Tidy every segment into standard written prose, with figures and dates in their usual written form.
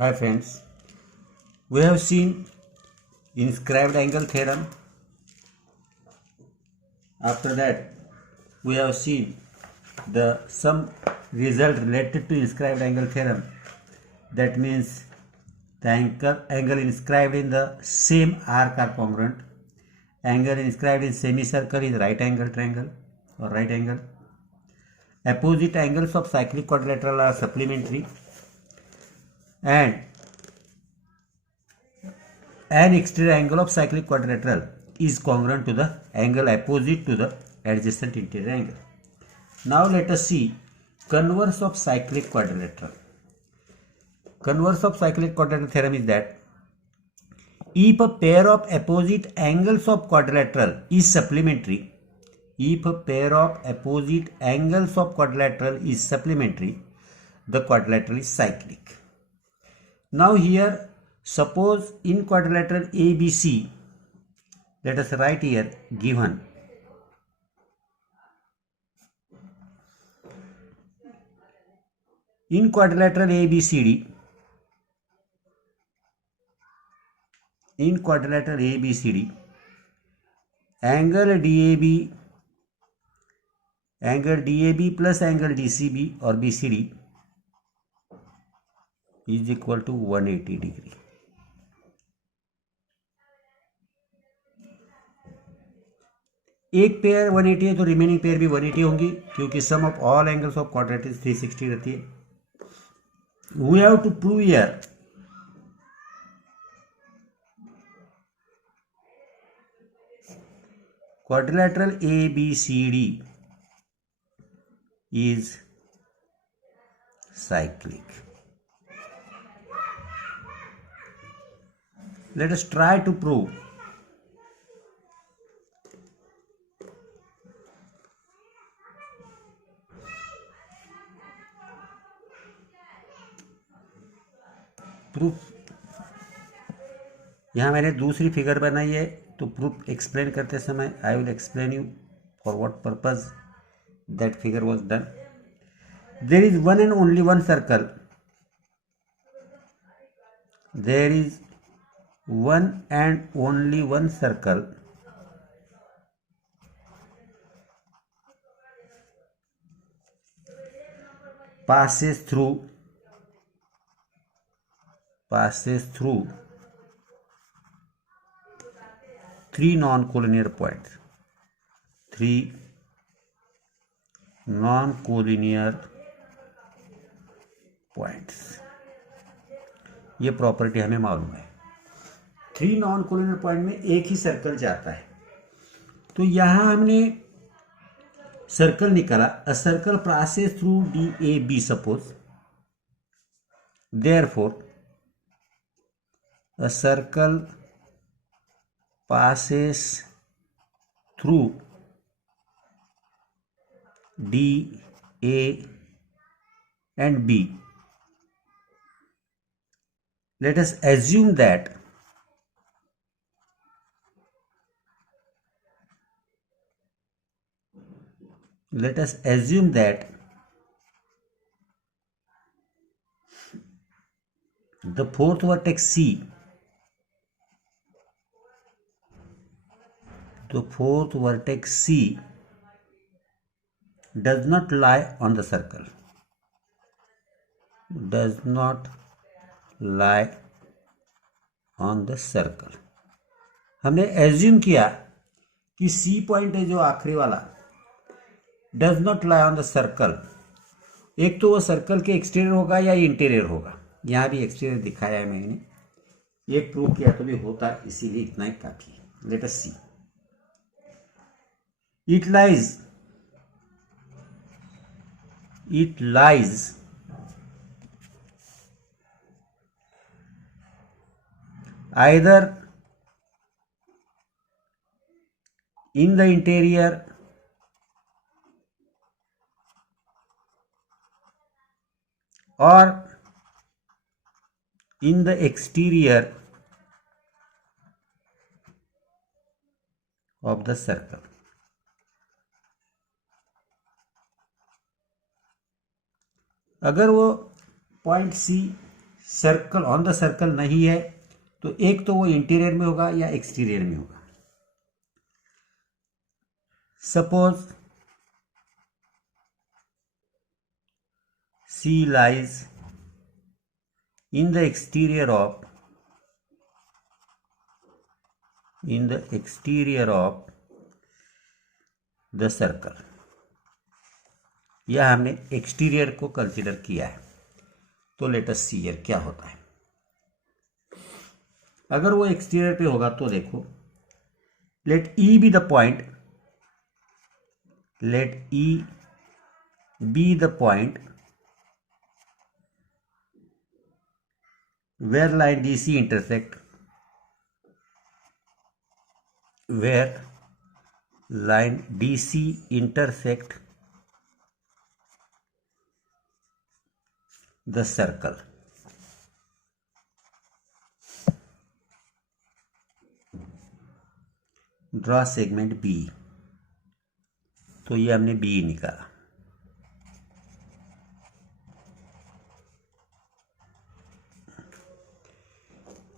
Hi friends, we have seen inscribed angle theorem. After that, we have seen some result related to inscribed angle theorem. That means the angle inscribed in the same arc are congruent. Angle inscribed in semicircle is right angle triangle or right angle. Opposite angles of cyclic quadrilateral are supplementary, and an exterior angle of cyclic quadrilateral is congruent to the angle opposite to the adjacent interior angle. Now let us see converse of cyclic quadrilateral. Converse of cyclic quadrilateral theorem is that if a pair of opposite angles of quadrilateral is supplementary, if a pair of opposite angles of quadrilateral is supplementary, the quadrilateral is cyclic. Now here, suppose in quadrilateral ABC, let us write here given in quadrilateral ABCD, angle DAB plus angle DCB or BCD is equal to 180 degree. एक pair 180 है तो remaining pair भी 180 होंगी, क्योंकि sum of all angles of quadratic 360 रहती है. We have to prove here quadrilateral ABCD is cyclic. Let us try to prove. Proof यहाँ मैंने दूसरी फिगर बनाई है, तो प्रूफ एक्सप्लेन करते समय I will explain you for what purpose that figure was done. There is one and only one circle. There is one and only one circle passes through three non-collinear points. Three non-collinear points. ये property हमें मालूम है. 3 non-collinear point में एक ही सर्कल जाता है. तो यहां हमने सर्कल निकाला. A circle passes through DAB suppose. Therefore, a circle passes through D, A and B. Let us assume that the fourth vertex C does not lie on the circle. हमने एज्यूम किया कि C पॉइंट है जो आखिरी वाला does not lie on the circle. एक तो वो सर्कल के एक्सटीरियर होगा या इंटीरियर होगा. यहाँ भी एक्सटीरियर दिखाया है मैंने. एक प्रूव किया तो भी होता, इसीलिए इतना ही काफी. Let us see. It lies either in the interior or in the exterior of the circle. अगर वो point C circle on the circle नहीं है तो एक तो वो इंटीरियर में होगा या एक्सटीरियर में होगा। Suppose C lies in the exterior of the circle, यह हमने एक्सटीरियर को कंसीडर किया है। तो लेट अस सी हियर क्या होता है। अगर वो एक्सटीरियर पे होगा तो देखो, let E be the point, where line DC intersect the circle. Draw segment B. तो ये हमने B निकाला।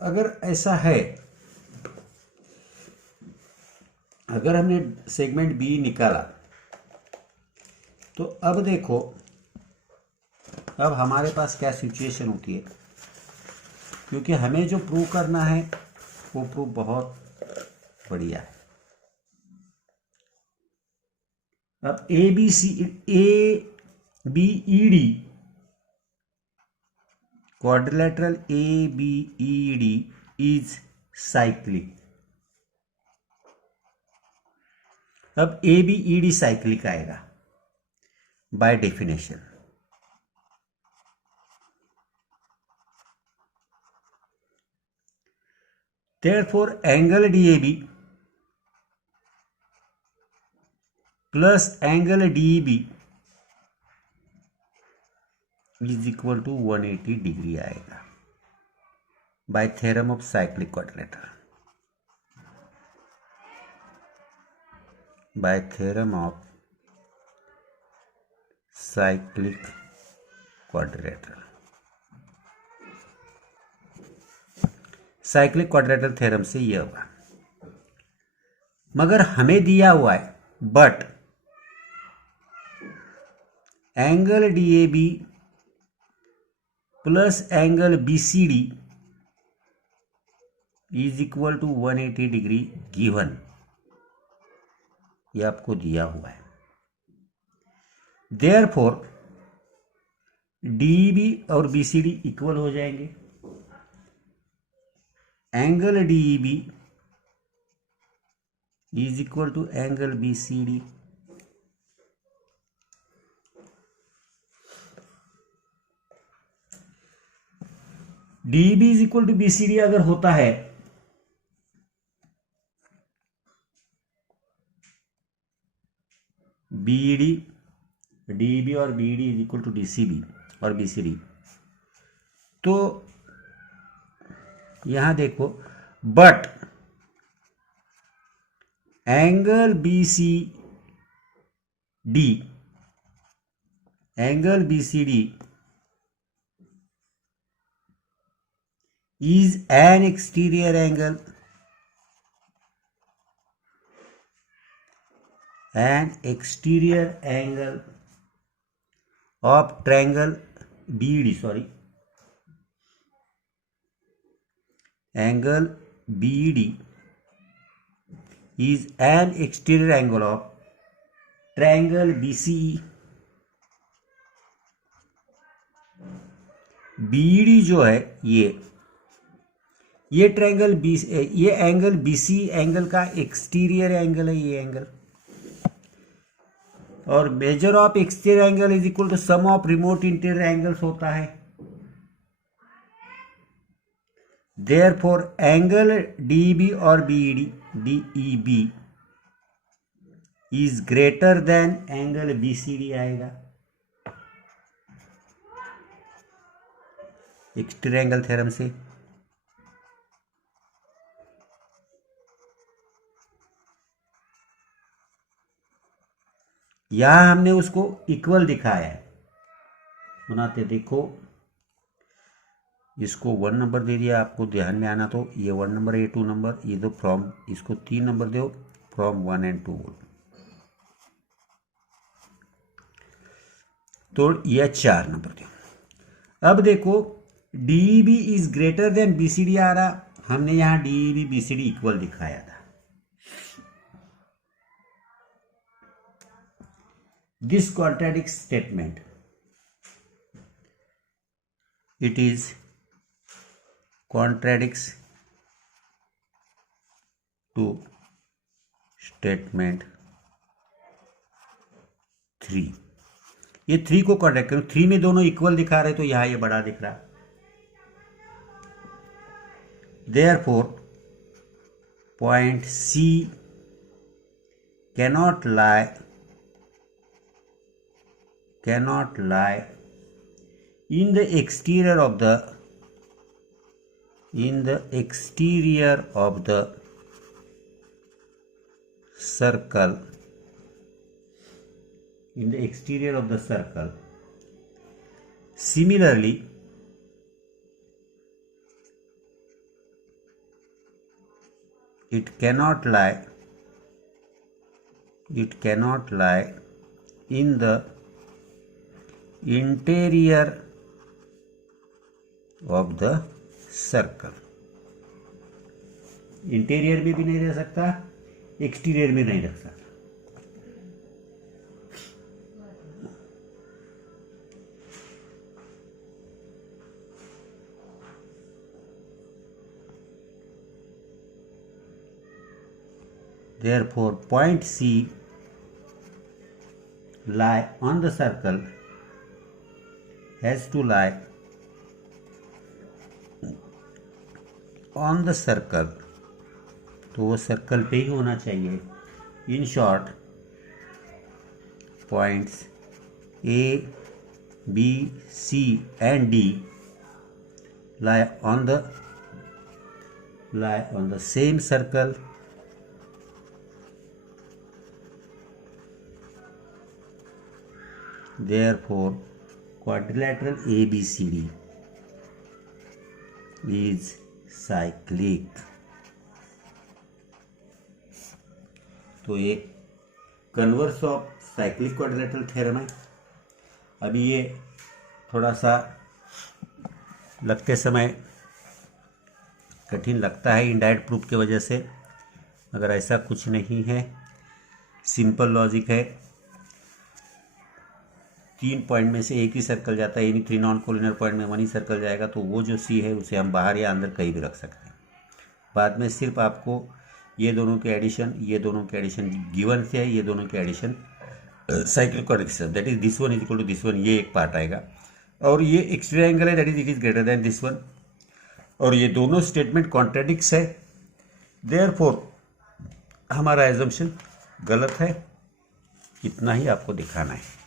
अगर ऐसा है, अगर हमने सेगमेंट बी निकाला तो अब देखो, अब हमारे पास क्या सिचुएशन होती है, क्योंकि हमें जो प्रूव करना है वो प्रूव बहुत बढ़िया है। अब A B E D quadrilateral ABED is cyclic. अब ABED साइक्लिक आएगा by definition. Therefore angle DAB plus angle DEB is equal to 180 degree आएगा by theorem of cyclic quadrilateral. by theorem of cyclic quadrilateral। Cyclic quadrilateral theorem से यह होगा। मगर हमें दिया हुआ है but angle DAB plus angle BCD is equal to 180 degree given, ये आपको दिया हुआ है। देयरफॉर DEB और BCD इक्वल हो जाएंगे। Angle DEB is equal to angle BCD। DEB is equal to BCD अगर होता है BED, DEB और BED is equal to DCB और BCD, तो यहां देखो but angle BCD is an exterior angle of triangle BED, angle BED is an exterior angle of triangle BCE। BED जो है ये ट्रायंगल ये एंगल BC एंगल का एक्सटीरियर एंगल है ये एंगल, और measure of exterior angle is equal to sum of remote interior angles होता है। देयरफॉर एंगल DEB और DEB is greater than angle BCD आएगा एक्सटीरियर एंगल थ्योरम से। यहां हमने उसको इक्वल दिखाया है, बनाते देखो इसको 1 नंबर दे दिया, आपको ध्यान में आना, तो ये 1 नंबर, ये 2 नंबर, ये दो फ्रॉम, इसको 3 नंबर दो, फ्रॉम 1 and 2 बोलो, तो यह 4 नंबर दो। अब देखो DEB is greater then BCD आ रहा, हमने यहाँ DEB BCD इक्वल दिखाया था। This contradict statement, it is contradicts to statement 3। ये 3 को कॉन्ट्रैक्ट करो, 3 में दोनों इक्वल दिखा रहे, तो यहां ये बड़ा दिख रहा। Therefore point C cannot lie in the exterior of the circle, Similarly it cannot lie in the interior of the circle। Interior में भी नहीं रह सकता, एक्सटीरियर में नहीं रख सकता। Therefore point C lie on the circle, has to lie on the circle, तो वो सर्कल पे ही होना चाहिए। In short points A, B, C and D lie on the same circle, therefore quadrilateral ABCD is cyclic। तो ये converse of cyclic quadrilateral theorem है। अभी ये थोड़ा सा लगते समय कठिन लगता है इनडायरेक्ट प्रूफ की वजह से, अगर ऐसा कुछ नहीं है, सिंपल लॉजिक है। 3 पॉइंट में से एक ही सर्कल जाता है, यानी 3 नॉन कोलिनियर पॉइंट में 1 ही सर्कल जाएगा, तो वो जो C है उसे हम बाहर या अंदर कहीं भी रख सकते हैं। बाद में सिर्फ आपको ये दोनों के एडिशन गिवन से है, ये दोनों के addition cyclic quadrilateral, that is this one is equal to this one, ये एक पार्ट आएगा। और ये एक्सटीरियर एंगल है, that is it is greater than this one, और ये दोनों स्टेटमेंट कॉन्ट्राडिक्ट्स है। देयरफॉर हमारा एजम्पशन गलत है। इतना ही आपको दिखाना है।